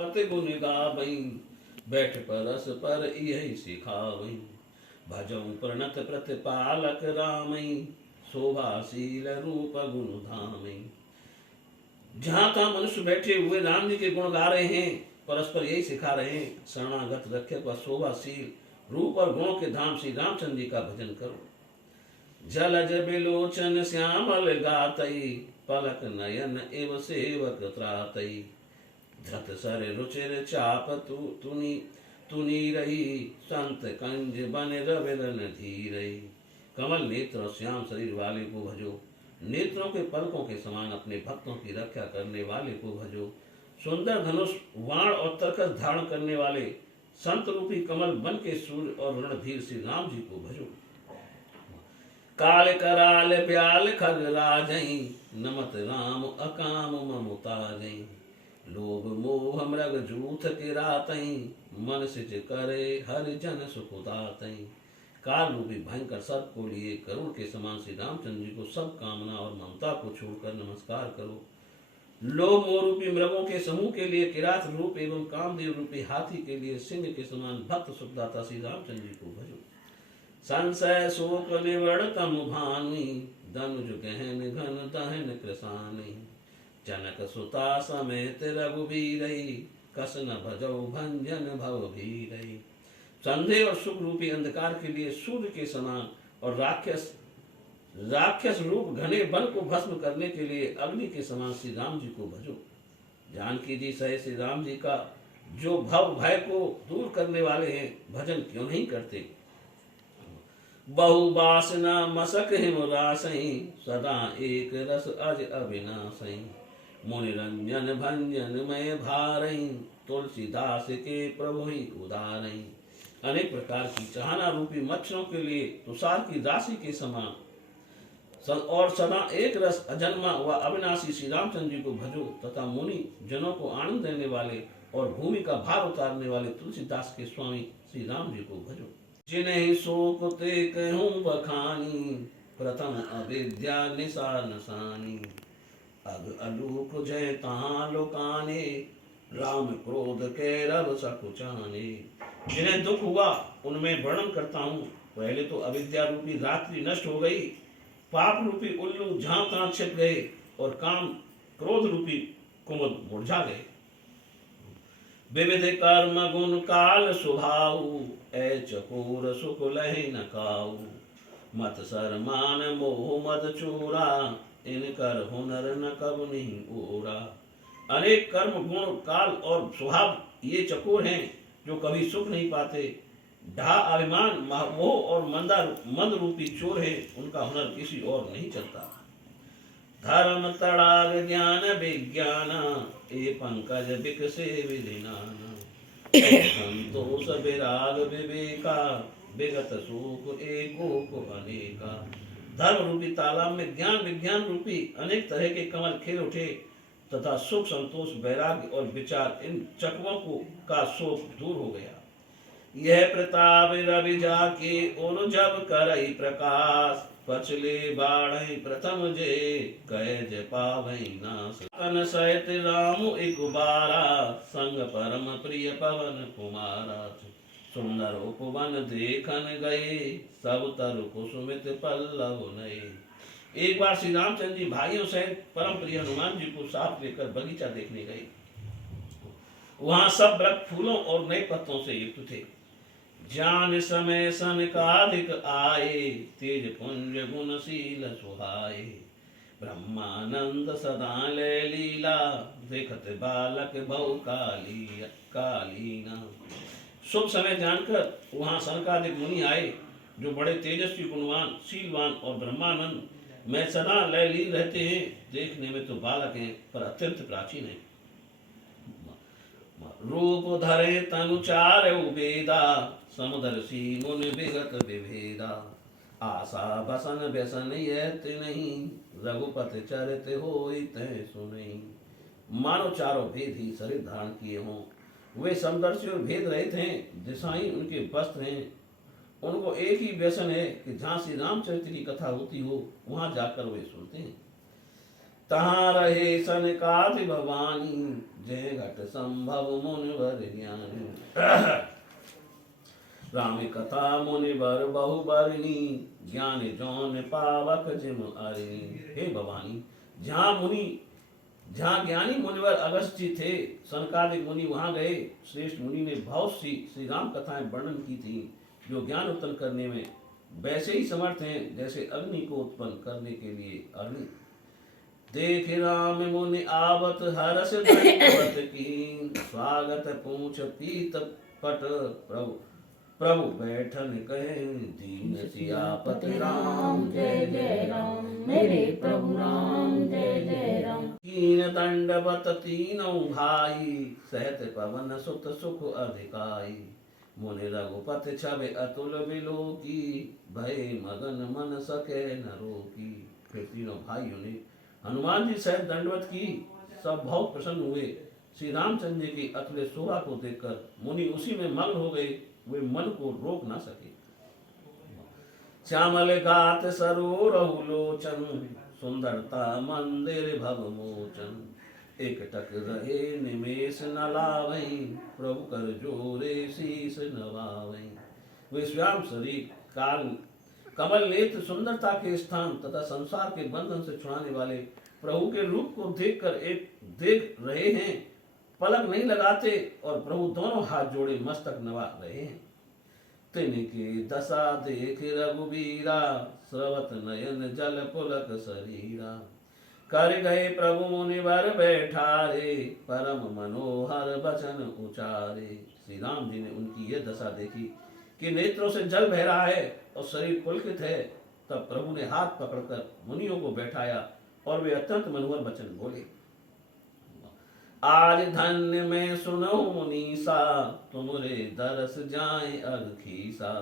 पति गुण गावई बैठ परस पर यही सिखावई भजऊ प्रणत प्रतिपालक रामई शोभाशील रूप गुण धामई। जहां तहां मनुष्य बैठे हुए राम जी के गुण गा रहे हैं, परस्पर यही सिखा रहे हैं, शरणागत रक्षक व शोभाशील रूप और गुणों के धाम श्री रामचंद्र जी का भजन करो। जलज बिलोचन श्यामल गातई पलक नयन एव सेवक त्रातई धृत सर रुचिर चाप तुनी रही संत कंज बन रविरन धीरई। कमल नेत्र और श्याम शरीर वाले को भजो, नेत्रों के पलकों के समान अपने भक्तों की रक्षा करने वाले को भजो। सुंदर धनुष वाण और तरकस धारण करने वाले संत रूपी कमल बन के सूर्य और रणधीर श्री राम जी को भजो। काल कराल ब्याल खग राजई नमत राम अकाम ममुताजई लोभ मोह मृग जूथ के रातई मन सिज करे हरि जन सुखुदातई। काल रूपी भयंकर सर्प को लिए करुण के समान श्री रामचंद्र जी को सब कामना और ममता को छोड़कर नमस्कार करो। लोभ मोह रूपी मृगों के समूह के लिए किरात रूप एवं कामदेव रूपी हाथी के लिए सिंह के समान भक्त सुखदाता श्री रामचंद्र जी को भजो। संशय शोक निवृतम भानुई धनुज गहन घन दहन कृसानी जनक सुता समेत रघुबीरई कस न भजौ भंजन भव भीरई। संदेह और सुख रूपी अंधकार के लिए सूर्य के समान और राक्षस रूप घने वन को भस्म करने के लिए अग्नि के समान श्री राम जी को भजो। जानकी जी सहे श्री राम जी का जो भव भय को दूर करने वाले हैं, भजन क्यों नहीं करते। बहु बासना मसक हिम रासई सदा एक रस अज अविनाशई मुनि रंजन भंजन मय भारई तुलसीदास के प्रभु ही उदारई। अनेक प्रकार की चाहना रूपी मच्छरों के लिए तुषार की राशि के समान और सदा एक रस अजन्मा व अविनाशी श्री रामचंद्र जी को भजो तथा मुनि जनों को आनंद देने वाले और भूमि का भार उतारने वाले तुलसीदास के स्वामी श्री राम जी को भजो। जिन्हें शोक ते कहूँ बखानी प्रथम अविद्या निशा नसानी अग अलूक जय तहाँ लोकाने राम क्रोध के रब सकुचाने। जिन्हें दुख हुआ उनमें वर्णन करता हूँ। पहले तो अविद्या रूपी रात्रि नष्ट हो गई, पाप रूपी उल्लू जहां तहां छिप गए और काम क्रोध रूपी कुमुद मुरझा गए। विविध कर्म गुण काल स्वभाव ऐ चकोर सुख लहि न खाऊ मत सरमान मोह मद चूरा इन कर हुनर न कब नहीं ओरा। अनेक कर्म गुण काल और स्वभाव ये चकोर हैं जो कभी सुख नहीं पाते। ढा अभिमान मोह और मंद रूपी चोर है, उनका हुनर किसी और नहीं चलता। धर्म तड़ाग ज्ञान विज्ञान ए पंकज बिकसे विधिनाना संतोष विराग विवेका विगत सुख एको को अनेका। धर्म रूपी तालाब में ज्ञान विज्ञान रूपी अनेक तरह के कमल खिल उठे तथा सुख संतोष वैराग्य और विचार इन चकवों को का शोक दूर हो गया। यह प्रताप रवि जाके उन जब करई प्रकाश पचले बाढ़ प्रथम जे कैज पावई नास तन सहित राम एक बारा संग परम प्रिय पवन कुमारा। सुंदर उपवन देखन गए सब तरु कुसुमित पल्लव नए। एक बार श्री रामचंद्र जी भाइयों सहित परम प्रिय हनुमान जी को साथ लेकर बगीचा देखने गए। वहां सब वृक्ष फूलों और नए पत्तों से युक्त थे। जान समय सनकादिक आए तेज पुंज गुणशील सुहाए ब्रह्मानंद सदा ले लीला देखत बालक बहु कालीना। शुभ समय जानकर वहां सनकादिक मुनि आए जो बड़े तेजस्वी गुणवान शीलवान और ब्रह्मानंद में सदा लय लीन रहते हैं। देखने में तो बालक हैं पर अत्यंत प्राचीन है। रूप धरे तनुचार उबेदा समुदर्शी मुनि विगत विभेदा आशा बसन व्यसन यत नहीं रघुपति चरित होई तै सुनई। मानो चारों भेद ही शरीर धारण किए हों, वे समदर्शी और भेद रहित हैं, दिशाई उनके वस्त्र हैं। उनको एक ही व्यसन है कि जहाँ श्री रामचरित्र की कथा होती हो वहां जाकर वे सुनते हैं। तहाँ रहे सनकादि भवानी जय घट संभव मुनिवर ज्ञानी। राम कथा मुनिवर बहु बरनी, ज्ञान जौन पावक जिम अरिनी। हे भवानी, जहाँ ज्ञानी मुनिवर अगस्त्य जी थे, सनकादिक मुनि वहां गए। श्रेष्ठ मुनि ने बहुत सी श्री राम कथाएं वर्णन की थी, जो ज्ञान उत्पन्न करने में वैसे ही समर्थ हैं जैसे अग्नि को उत्पन्न करने के लिए अग्नि। देख राम मुनि आवत हरस दंडवत की, स्वागत पूछ पीत पट प्रभु प्रभु बैठन कहे, दीन सियापति राम जय जय राम, मेरे प्रभु राम जय जय राम। कीन दंडवत तीनों भाई, सहत पवन सुत सुख अधिकाई। मुनि रघुपति छवि अतुल बिलोकी, भय मगन मन सके न रोकी। फिर तीनों भाइयों ने हनुमान जी सहित दंडवत की, सब बहुत प्रसन्न हुए। श्री रामचंद्र जी की अतुल्य शोभा को देखकर मुनि उसी में मग्न हो गए, वे मन को रोक ना सके। श्यामल गात सरोरहु लोचन, सुंदरता मंदिर भव मोचन। एक टक रहे निमेष न लावई, प्रभु कर जोरे शीस नवावई। वे श्याम शरीर काल कमल नेत्र सुंदरता के स्थान तथा संसार के बंधन से छुड़ाने वाले प्रभु के रूप को देखकर एक देख रहे हैं, पलक नहीं लगाते, और प्रभु दोनों हाथ जोड़े मस्तक नवा रहे हैं। तिनके दशा देख रघुबीरा, स्रवत नयन जल पुलक शरीरा। कर गए प्रभु मुनिवर बैठारे, परम मनोहर वचन उचारे। श्री राम जी ने उनकी यह दशा देखी कि नेत्रों से जल बह रहा है और शरीर पुलकित है। तब प्रभु ने हाथ पकड़कर मुनियों को बैठाया और वे अत्यंत मनोहर वचन बोले। आज धन्य मैं सुनो मुनीसा, तुमरे दरस जाए अघखीसा।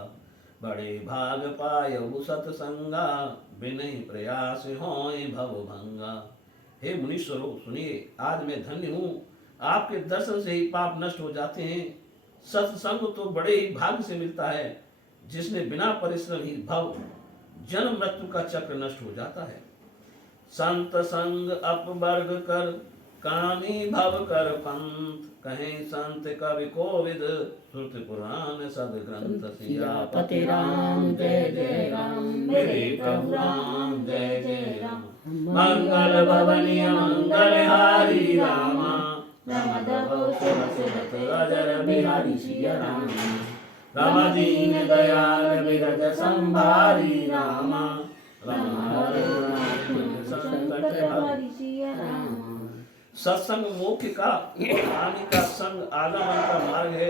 बड़े भाग पायहु सतसंगा, बिनय प्रयास होय भव भंगा। हे मुनीश्वरों, सुनिए, आज मैं धन्य हूँ, आपके दर्शन से ही पाप नष्ट हो जाते हैं। सत्संग तो बड़े ही भाग्य से मिलता है, जिसने बिना परिश्रम ही भव जन्म मृत्यु का चक्र नष्ट हो जाता है। संत संग अपवर्ग कर, कामी भव कर पंथ। कहें संत कवि कोविद, श्रुति पुराण सद ग्रंथ। सियापति राम जय जय राम, मेरे प्रभु राम जय जय राम। मंगल भवनीय मंगल हारी रामा, रामाधव शिव शिरत अजर बिहारी सिया राम। राम दीन दयाल विरज संभारी रामा, सत्संग मोक्ष का और हानि का संग आगमन का मार्ग है,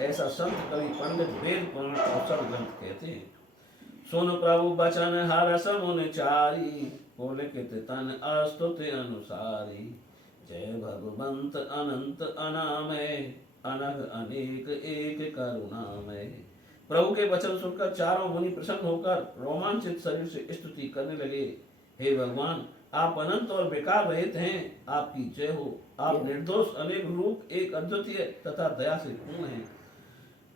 ऐसा संत कवि पंडित वेद पुराण अवसर ग्रंथ कहते हैं। सुन प्रभु बचन हरस मुनि चारी, पुलकित तन अस्तुति अनुसारी। जय भगवंत अनंत अनामय, अनघ अनेक एक करुणामय। प्रभु के वचन सुनकर चारों मुनि प्रसन्न होकर रोमांचित शरीर से स्तुति करने लगे। हे भगवान, आप अनंत और बेकार रहित हैं, आपकी जय हो। आप निर्दोष, अनेक रूप, एक अद्वितीय तथा दया से पूर्ण हैं।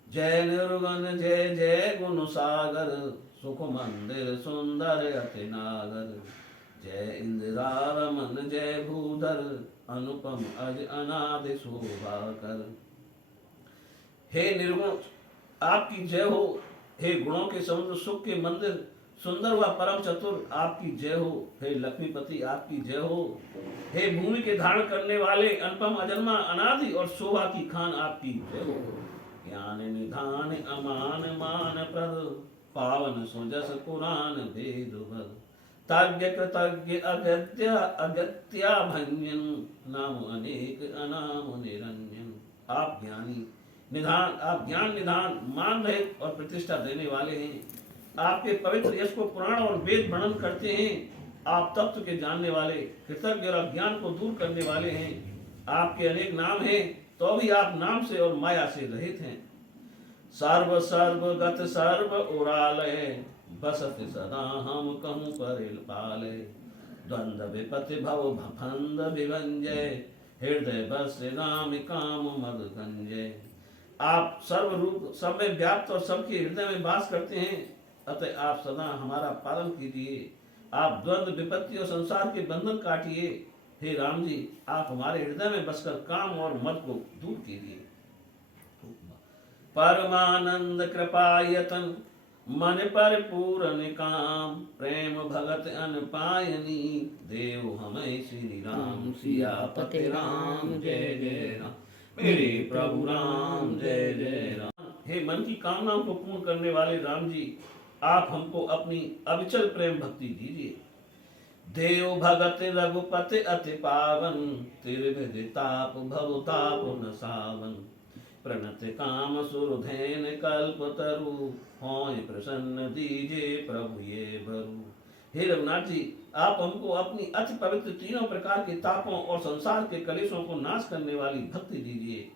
जय निर्गुण जय जय गुण सागर, सुख मंदिर सुंदर अति नागर। जय इंदिरारमन जय भूधर, अनुपम अज अनादि शोभा कर। हे निर्गुण, आपकी जय हो। हे गुणों के समुद्र, सुख के मंदिर, सुंदर व परम चतुर, आपकी जय हो। हे लक्ष्मीपति, आपकी जय हो। हे भूमि के धारण करने वाले, अनुपम अजन्मा अनादि और शोभा की खान, आपकी जय हो। ज्ञान निधान अमान मान प्रद, पावन सुजस पुराण वेद भद। तज्ञ कृतज्ञ अगत्य अगत्या भंजन, नाम अनेक अनाम निरंजन। आप ज्ञानी निधान, आप ज्ञान निधान, मान रहित और प्रतिष्ठा देने वाले हैं। आपके पवित्र यश को पुराण और वेद वर्णन करते हैं। आप तत्व के जानने वाले, कृतज्ञ और अज्ञान को दूर करने वाले हैं। आपके अनेक नाम हैं, तो भी आप नाम से और माया से रहित हैं। सर्व सर्वगत सर्व उरालय, बसत सदा हम कहूँ परिल पालय। द्वंद्व विपति भव भफंद विभंजय, हृदय बस राम काम मद गंजय। आप सर्व रूप, सब में व्याप्त और सबके हृदय में वास करते हैं, अतः आप सदा हमारा पालन कीजिए। आप द्वंद्व विपत्ति और संसार के बंधन काटिए। हे राम जी, आप हमारे हृदय में बसकर काम और मद को दूर कीजिए। परमानंद कृपायतन मन पर पूरन काम, प्रेम भगत अन पायनी, देव हमें श्री राम। सियापति राम जय जय राम, मेरे प्रभु राम जय जय राम। हे मन की कामनाओं को पूर्ण करने वाले राम जी, आप हमको अपनी अविचल प्रेम भक्ति दीजिए। देव भगत रघुपति अति पावन, तिरभिध ताप भव ताप न सावन, प्रणत काम सुरधेन कल्प तरु, होय प्रसन्न दीजिए प्रभु ये बरु। हे रघुनाथ जी, आप हमको अपनी अति पवित्र तीनों प्रकार के तापों और संसार के कलेशों को नाश करने वाली भक्ति दीजिए।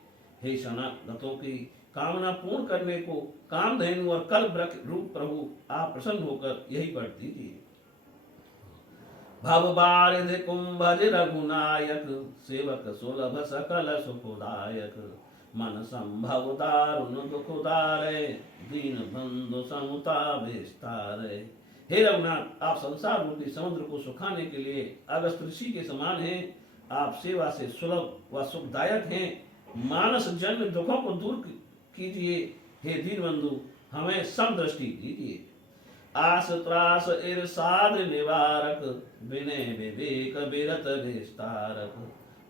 हे शरणागतों की कामना पूर्ण करने को कामधेनु और कल्प वृक्ष रूप प्रभु आप प्रसन्न होकर यही वर दीजिए। भव बारिधि कुंभज रघुनायक, सेवक सुलभ सकल सुखदायक, मन संभव दारुण दुख उदारे, दीन बंधु समुता विस्तारे। हे रघुनाथ, आप संसार रूपी समुद्र को सुखाने के लिए अगस्त ऋषि के समान हैं। आप सेवा से सुलभ व सुखदायक हैं। मानस जन्म दुखों को दूर कीजिए। हे दीन बंधु, हमें समदृष्टि दीजिए। आस त्रास इरसाद निवारक, विनय विवेक विरत विस्तारक,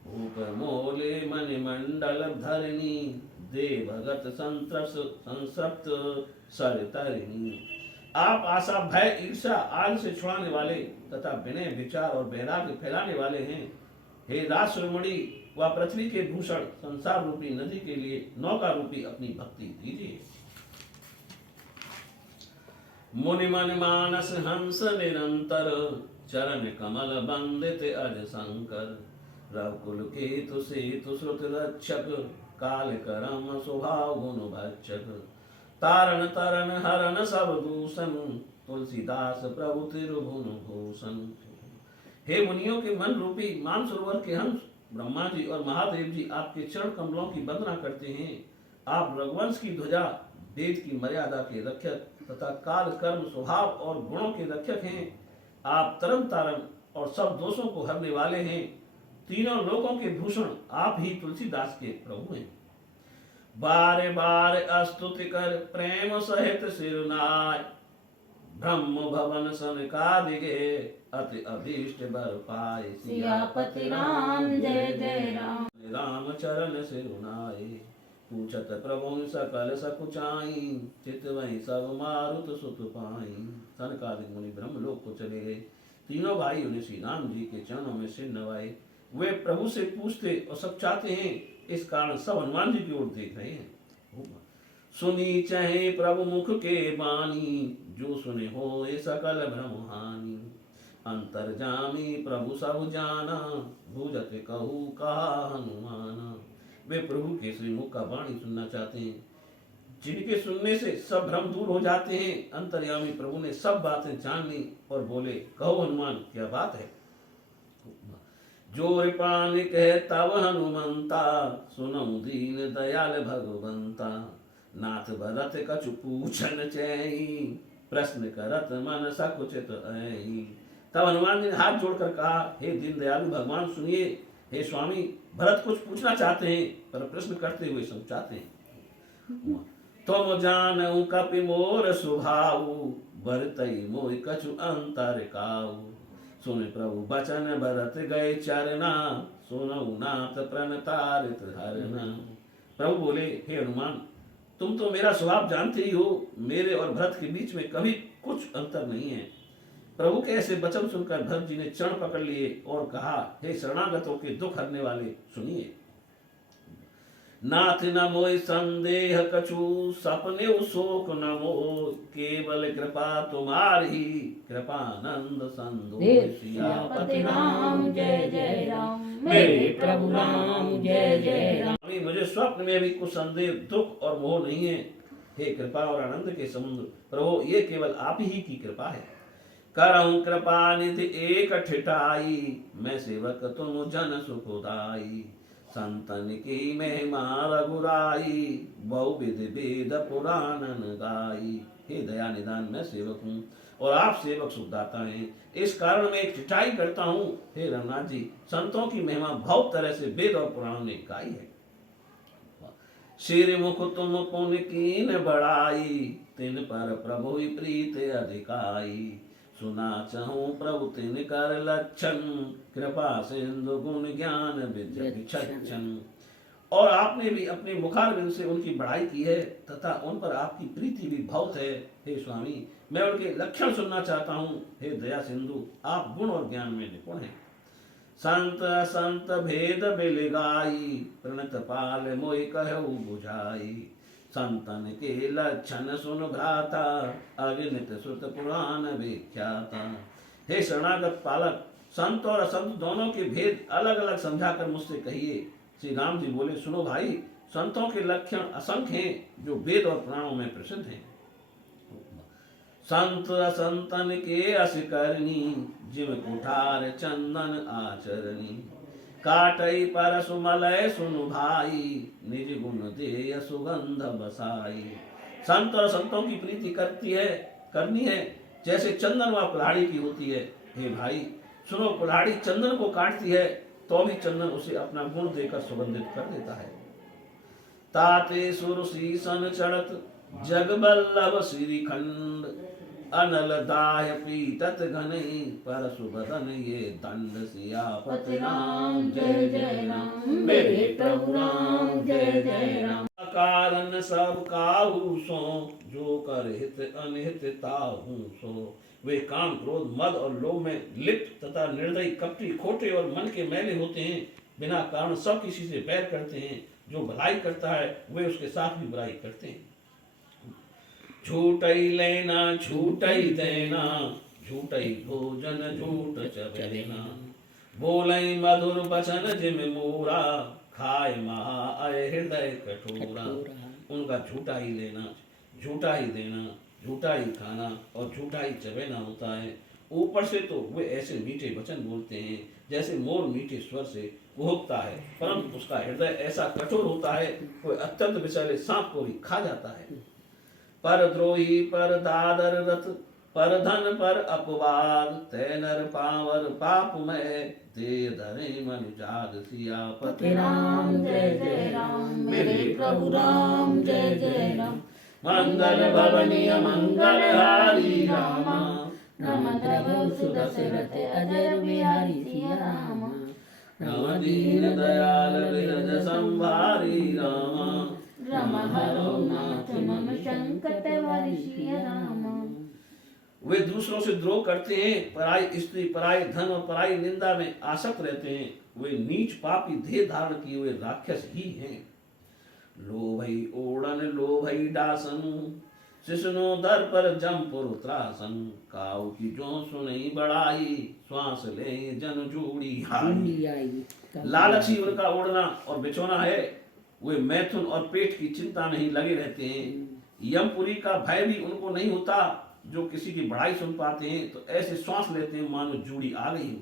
भूप मोले मणिमंडल धरणी, देवगत संसृप्त सरतरिणी। आप आशा भय ईर्षा आग से छुड़ाने वाले तथा विनय विचार और वैराग्य फैलाने वाले हैं। हे राज शिरोमणि व पृथ्वी के भूषण, संसार रूपी नदी के लिए नौका रूपी अपनी भक्ति दीजिए। मुनि मन मानस हंस निरंतर, चरण कमल बंदित अज शंकर, रघुकुल केतु सेतु श्रुत रक्षक, काल करम स्वभाव गुण भक्षक, तारण तरन हरण सब दूषण, तुलसीदास प्रभु तिरुभुवन भूषण। हे मुनियों के मन रूपी मानसरोवर के हंस ब्रह्मा जी और महादेव जी आपके चरण कमलों की वंदना करते हैं। आप रघुवंश की ध्वजा, वेद की मर्यादा के रक्षक तथा काल कर्म स्वभाव और गुणों के रक्षक हैं। आप तरन तारण और सब दोषों को हरने वाले हैं। तीनों लोकों के भूषण आप ही तुलसीदास के प्रभु हैं। बार बार स्तुति कर प्रेम सहित सिरनाय, ब्रह्म भवन सनकादिके, अति अभीष्ट बर पाए। सियापति राम जय जय राम, राम चरण सिरुनाए, पूछत प्रभु सकल सकुचाई, चित वही सब मारुत सुत पाई। सनकादिक मुनि ब्रह्मलोक को चले गए। तीनों भाई उन्हें श्री राम जी के चरणों में सिर नवाए। वे प्रभु से पूछते और सब चाहते हैं, इस कारण सब हनुमान जी की ओर देख रहे हैं। सुनी चाहे प्रभु मुख के बानी, जो सुने हो ये सकल भ्रम हानि। अंतर्जामी प्रभु सब जाना, भूजत कहू कहा हनुमाना। वे प्रभु के श्रीमुख का वाणी सुनना चाहते हैं, जिनके सुनने से सब भ्रम दूर हो जाते हैं। अंतर्यामी प्रभु ने सब बातें जान ली और बोले, कहो हनुमान क्या बात है। जो कृपान कहे तब हनुमंता, सुनऊ दीन दयाल भगवंता। नाथ भरत कछु पूछन चैई, प्रश्न करत मन सकुचित ऐई। तब हनुमान जी ने हाथ जोड़कर कहा, हे दीन दयालु भगवान सुनिए। हे स्वामी, भरत कुछ पूछना चाहते हैं पर प्रश्न करते हुए समझाते हैं। तुम जानऊ कपि मोर सुभाऊ, बरतई मोहि कछु अंतर काऊ। सुन प्रभु बचन भरत गए चरना, सुनऊ नाथ प्रणतारित हरना। प्रभु बोले, हे हनुमान, तुम तो मेरा स्वभाव जानते ही हो। मेरे और भरत के बीच में कभी कुछ अंतर नहीं है। प्रभु के ऐसे वचन सुनकर भरत जी ने चरण पकड़ लिए और कहा, हे शरणागतों के दुख हरने वाले सुनिए। नाथ न मोहि संदेह कछु, सपने शोक न मोह। केवल कृपा तुम्हारी, कृपानंद संदो। सियापति राम जय जय राम, मेरे प्रभु राम जय जय राम। मुझे स्वप्न में भी कुछ संदेह दुख और मोह नहीं है। हे कृपा और आनंद के समुद्र प्रभु, ये केवल आप ही की कृपा है। करऊं कृपा निधि एक ठिठाई, मैं सेवक तुम जन सुखदाई। संतन की महिमा रघुराई, बहुविध वेद पुराणन गाई। हे दया निदान, मैं सेवक हूँ और आप सेवक सुखदाता हैं, इस कारण मैं एक चिठाई करता हूँ। हे रघुनाथ जी, संतों की महिमा बहुत तरह से वेद और पुराणों ने गाई है। सिर मुख तुम पुन कीन बढ़ाई, तिन पर प्रभु प्रीत अधिकाई। सुना चहु प्रभु तिन कर लक्षण, कृपा सिंधु गुण ज्ञान विचक्षण। और आपने भी अपने मुखारविंद से उनकी बढ़ाई की है तथा उन पर आपकी प्रीति भी बहुत है। हे स्वामी, मैं उनके लक्षण सुनना चाहता हूँ। हे दया सिंधु, आप गुण और ज्ञान में निपुण हैं। संत असंत भेद बिलगाई, प्रणत पाल मोहि कहु बुझाई। संतन के लक्षण सुन भ्राता, अगणित श्रुत पुराण विख्याता। हे शरणागत पालक, संत और असंत दोनों के भेद अलग अलग समझाकर मुझसे कहिए। श्री राम जी बोले, सुनो भाई, संतों के लक्षण असंख्य हैं जो वेद और पुराणों में प्रसिद्ध हैं। संत असंतन के अस करनी, जिम कुठार चंदन आचरणी। काटई पर सुमलय सुनु भाई, निज गुण दे सुगंध बसाई। संत और संतों की प्रीति करनी है जैसे चंदन व कुल्हाड़ी की होती है। हे भाई सुनो, कुल्हाड़ी चंदन को काटती है तो भी चंदन उसे अपना गुण देकर सुगंधित कर देता है। ताते सुर शीसन चढ़त, जग बल्लभ श्रीखंड। अनल दाह पीटत घनई, पर सुबदन ये दंड। सियापति राम जय जय राम, मेरे प्रभु राम जय जय राम। कारण सब काहू सो, जो कर हित अनहित ताहू सो। वे काम क्रोध मद और लोभ में लिप्त तथा निर्दयी कपटी खोटे और मन के मैले होते हैं। बिना कारण सब किसी से बैर करते हैं। जो भलाई करता है वे उसके साथ भी बुराई करते हैं। झूठई लेना झूठई देना, झूठई भोजन झूठ चबेना। बोलई मधुर वचन जिम मूरा, खाए महा अय हृदय कठोरा। उनका झूठा ही लेना, झूठा ही देना, झूठा ही खाना और झूठा ही चबेना होता है। ऊपर से तो वे ऐसे मीठे वचन बोलते हैं जैसे मोर मीठे स्वर से कुहकता है, परंतु उसका हृदय ऐसा कठोर होता है कोई अत्यंत विषैले सांप को भी खा जाता है। पर द्रोही पर दादर रथ, पर धन पर अपवाद। तै नर पावर पापमय, दे धरे मन जाद। सियापति राम जय जय राम, मेरे प्रभु राम जय जय राम। मंगल भवनीय मंगल हारी रामा, रमद्रव सुदशरथ अजर बिहारी सिया राम। राम दीन दयाल विरज संभारी रामा। रम हरो नाथ मम संकट वारी सिया राम। वे दूसरों से द्रोह करते हैं, पराई स्त्री पराई धन और पराई निंदा में आसक्त रहते हैं। वे नीच पापी देह धारण किए हुए राक्षस ही हैं। लोभई ओड़न लोभई डासन, शिशनो दर पर जमपुर त्रासन। काऊ की जो सुनई बढ़ाई, श्वास ले जन जूड़ी आई। लालची उनका ओढ़ना और बिछोना है। वे मैथुन और पेट की चिंता में ही लगे रहते हैं। यमपुरी का भय भी उनको नहीं होता। जो किसी की बड़ाई सुन पाते हैं तो ऐसे श्वास लेते हैं मानो जूड़ी आ गई हो।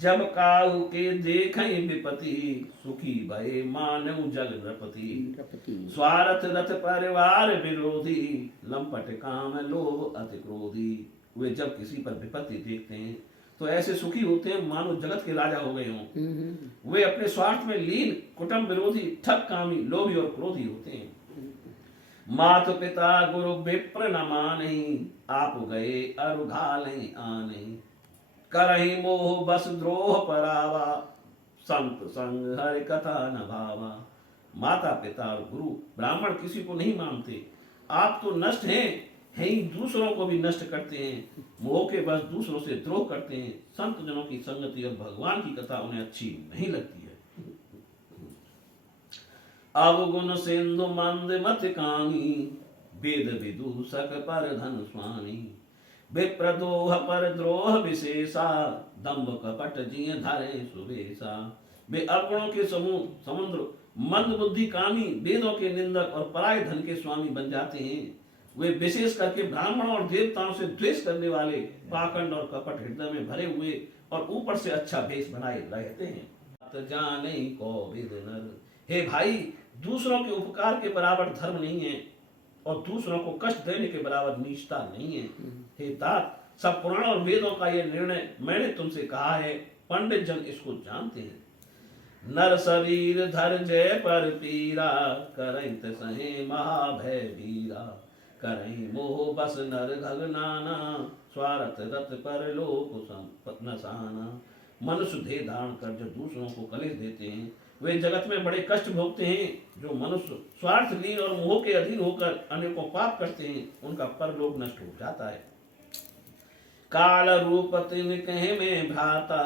जब काहू के देखें विपति, सुखी भय मानव जग नृपति। स्वार्थ रथ परिवार विरोधी, लंपट काम लोभ अति क्रोधी। वे जब किसी पर विपत्ति देखते हैं तो ऐसे सुखी होते हैं मानो जगत के राजा हो गए हों। वे अपने स्वार्थ में लीन, कुटुंब विरोधी, ठग कामी, लोभी और क्रोधी होते हैं। मात पिता गुरु विप्र न मानहि, आप गए अरुघालहि आनहि। करहि मोह बस द्रोह परावा, संत संग हरि कथा न भावा। माता पिता और गुरु ब्राह्मण किसी को नहीं मानते। आप तो नष्ट हैं, ही दूसरों को भी नष्ट करते हैं। मोह के बस दूसरों से द्रोह करते हैं। संत जनों की संगति और भगवान की कथा उन्हें अच्छी नहीं लगती है। अवगुण सिंधु मंद मत कामी, वेद विदूषक पर धन स्वामी। विप्रद्रोह पर द्रोह विशेषा, दंभ कपट जिय धरे सुरेशा। वे अवगुणों के समूह समुद्र, मंद बुद्धि कामी, वेदों के निंदक और पराय धन के स्वामी बन जाते हैं। वे विशेष करके ब्राह्मणों और देवताओं से द्वेष करने वाले, पाखंड और कपट हृदय में भरे हुए और ऊपर से अच्छा भेष बनाए रहते हैं। जाने को विद नर। हे भाई, दूसरों के उपकार के बराबर धर्म नहीं है और दूसरों को कष्ट देने के बराबर नीचता नहीं है। हे तात, सब पुराण और वेदों का ये निर्णय मैंने तुमसे कहा है, पंडित जन इसको जानते हैं। नर शरीर धर जय पर पीरा, करहित सहे महाभय वीरा। करहि मोह बस नर घगनाना, स्वार्थ रत पर लोक नसाना। मनुष्य देह धारण कर जो दूसरों को कलेश देते हैं, वे जगत में बड़े कष्ट भोगते हैं। जो मनुष्य स्वार्थ लीन और मोह के अधीन होकर अनेकों पाप करते हैं, उनका परलोक नष्ट हो जाता है। काल रूप तिन कहे में भ्राता,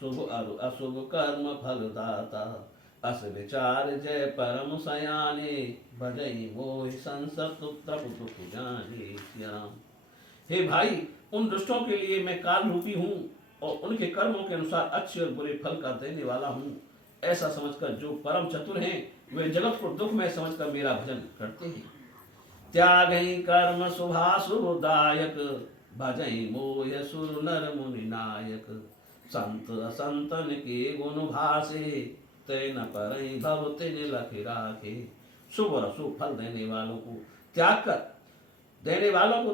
शुभ और अशुभ कर्म फल दाता। अस विचार जय परम सयाने, भजई मोहि संसत प्रभु दुख जाने श्याम। हे भाई, उन दुष्टों के लिए मैं काल रूपी हूँ और उनके कर्मों के अनुसार अच्छे और बुरे फल का देने वाला हूँ। ऐसा समझकर जो परम चतुर हैं, वे जगत को दुख में समझकर मेरा भजन करते हैं। त्यागहि कर्म शुभाशुभदायक, भजई मोह सुर नर मुनि नायक। संत असंतन के गुण भासे, तैन परहि भव तिन लख राखे। शुभ और अशुभ फल देने वालों को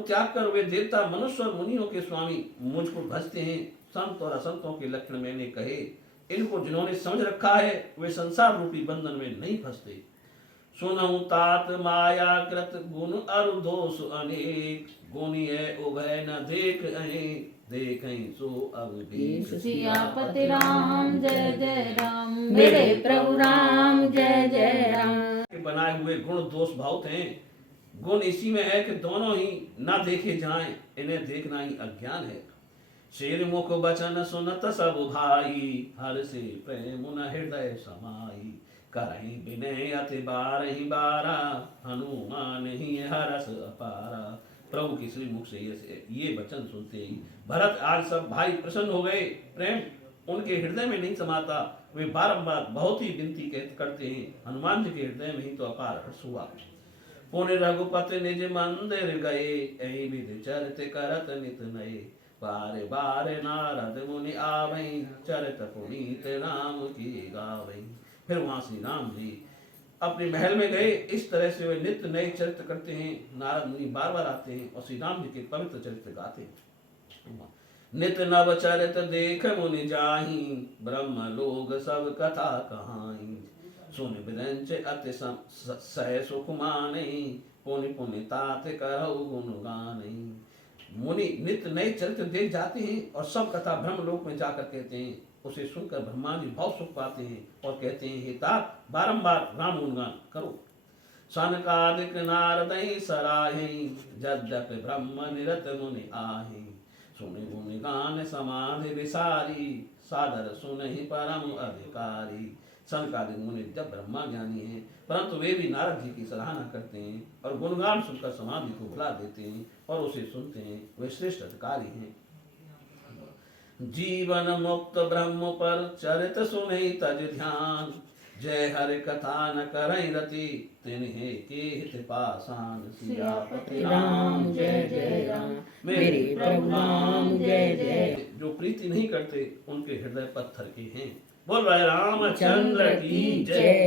त्याग कर वे देवता मनुष्य और मुनियों के स्वामी मुझको भजते हैं। संत और असंतों के लक्षण मैंने कहे, इनको जिन्होंने समझ रखा है वे संसार रूपी बंधन में नहीं फंसते। सुनहु तात माया कृत गुण अरु दोष अनेक, गुणिय उभय न देख देखें सो अविवेक। सियापति राम जय जय राम, मेरे प्रभु राम जय जय राम। के बनाए हुए गुण दोष बहुत हैं। गुण इसी में है कि दोनों ही ना देखे जाएं, इन्हें देखना ही अज्ञान है। शेर मुख बचन सुनत सब भाई, हर से प्रेम न हृदय समाई। करहि विनय अति बारहि बारा, हनुमान ही हरस अपारा। प्रभु के श्री मुख से ये वचन सुनते ही भरत आज सब भाई प्रसन्न हो गए। प्रेम उनके हृदय में नहीं समाता, वे बारंबार बहुत ही विनती करते हैं। हनुमान जी के हृदय में ही तो अपार हर्ष हुआ। पुण्य रघुपति निज मंदिर गए, एहि विधि चरित करत नित नये। बारे बारे नारद मुनि आवै, चरित पुनीत राम की गावै। फिर वहां श्री राम जी अपने महल में गए। इस तरह से वे नित्य नए चरित्र करते हैं। नारद मुनि बार बार आते हैं और श्री राम जी के पवित्र चरित्र गाते हैं। नित नव चरित देख मुनि जाहि, ब्रह्म लोग सब कथा कहाई। सुन विरंच अति सह सुख माने, पुनि पुनि तात करहु गुण गाने। मुनि नित्य नए चरित्र देख जाते हैं और सब कथा ब्रह्म लोक में जाकर कहते हैं। उसे सुनकर ब्रह्मा जी बहुत सुख पाते हैं और कहते हैं, हे तात, बारंबार राम गुणगान करो। सनकादिक नारदहि सराहि, यद्यपि ब्रह्म निरत मुनि आहि। सुनि मुनि गान समाधि विसारी, सादर सुनहि परम अधिकारी। सनकादिक मुनि जब ब्रह्मा ज्ञानी हैं, परंतु वे भी नारद जी की सराहना करते हैं और गुणगान सुनकर समाधि को भुला देते हैं और उसे सुनते हैं। वे श्रेष्ठ अधिकारी हैं। जीवन मुक्त ब्रह्म पर चरित सुनहि तज ध्यान, जय हरि कथा न करहि रति, तिन्हि के हित पासान। सियापति राम जय जय राम, मेरे प्रभु राम जय जय। जो प्रीति नहीं करते उनके हृदय पत्थर के हैं। बोल भाई रामचंद्र की जय।